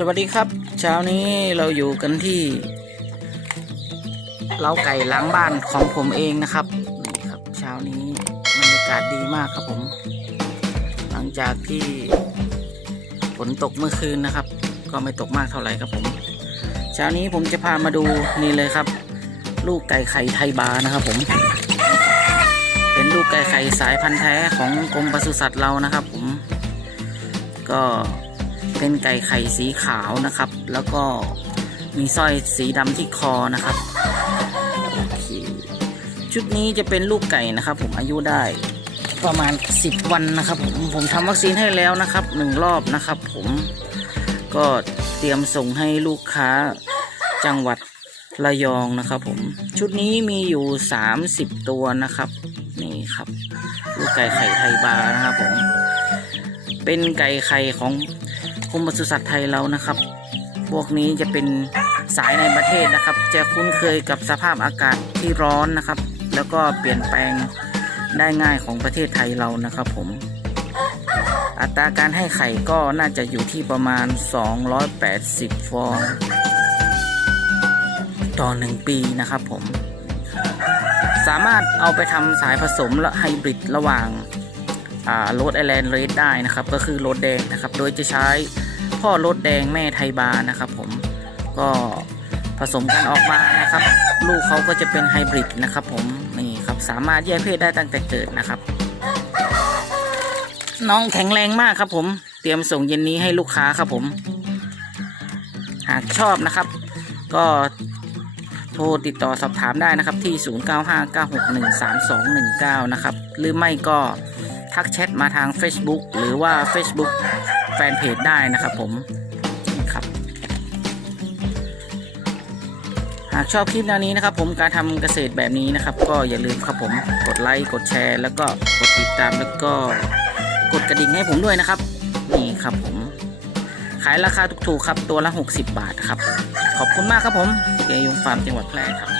สวัสดีครับ เช้านี้เราอยู่กันที่เล้าไก่ล้างบ้านของผมเองนะครับนี่ครับ เช้านี้บรรยากาศดีมากครับผม หลังจากที่ฝนตกเมื่อคืนนะครับ ก็ไม่ตกมากเท่าไหร่ครับผม เช้านี้ผมจะพามาดูนี่เลยครับ ลูกไก่ไข่ไทยบานะครับผม เป็นลูกไก่ไข่สายพันธุ์แท้ของกรมปศุสัตว์เรานะครับ ผมก็ เป็นไก่ไข่สีขาวนะครับ แล้วก็มีสร้อยสีดำที่คอนะครับโอเคชุดนี้จะเป็นลูกไก่นะครับ ผมอายุได้ประมาณ 10 วันนะครับ ผมผมทำวัคซีนให้แล้วนะครับหนึ่งรอบนะครับ ผมก็เตรียมส่งให้ลูกค้าจังหวัดระยองนะครับผมชุดนี้มีอยู่ 30 ตัวนะครับนี่ครับ ลูกไก่ไข่ไทยบานะครับผมเป็นไก่ไข่ของ กรมปศุสัตว์ไทยเรานะครับพวกนี้จะเป็นสายในประเทศนะครับ จะคุ้นเคยกับสภาพอากาศที่ร้อนนะครับ แล้วก็เปลี่ยนแปลงได้ง่ายของประเทศไทยเรานะครับผม อัตราการให้ไข่ก็น่าจะอยู่ที่ประมาณ 280 ฟอง ต่อ 1 ปีนะครับผม สามารถเอาไปทำสายผสมและไฮบริดระหว่าง รดไอแลนด์เรดได้นะครับ ก็คือรดแดงนะครับ โดยจะใช้พ่อรดแดงแม่ไทยบาร์นะครับผมก็ผสมกันออกมานะครับ ลูกเขาก็จะเป็นไฮบริดนะครับผมนี่ครับสามารถแยกเพศได้ตั้งแต่เกิดนะครับ น้องแข็งแรงมากครับผมเตรียมส่งเย็นนี้ให้ลูกค้าครับผม หากชอบนะครับ ก็โทรติดต่อสอบถามได้นะครับที่ 0959613219 นะครับ หรือไม่ก็ ทักแชทมาทาง Facebook หรือว่า Facebook แฟนเพจได้นะครับผมนี่ครับหากชอบคลิปแนวนี้นะครับ ผมการทำเกษตรแบบนี้นะครับ ก็อย่าลืมครับผมกดไลค์กดแชร์ แล้วก็กดติดตามแล้วก็กดกระดิ่งให้ผมด้วยนะครับ นี่ครับผม ขายราคาถูกๆครับตัวละ 60 บาทครับ ขอบคุณมากครับผมเกยงฟาร์มจังหวัดแพร่ครับ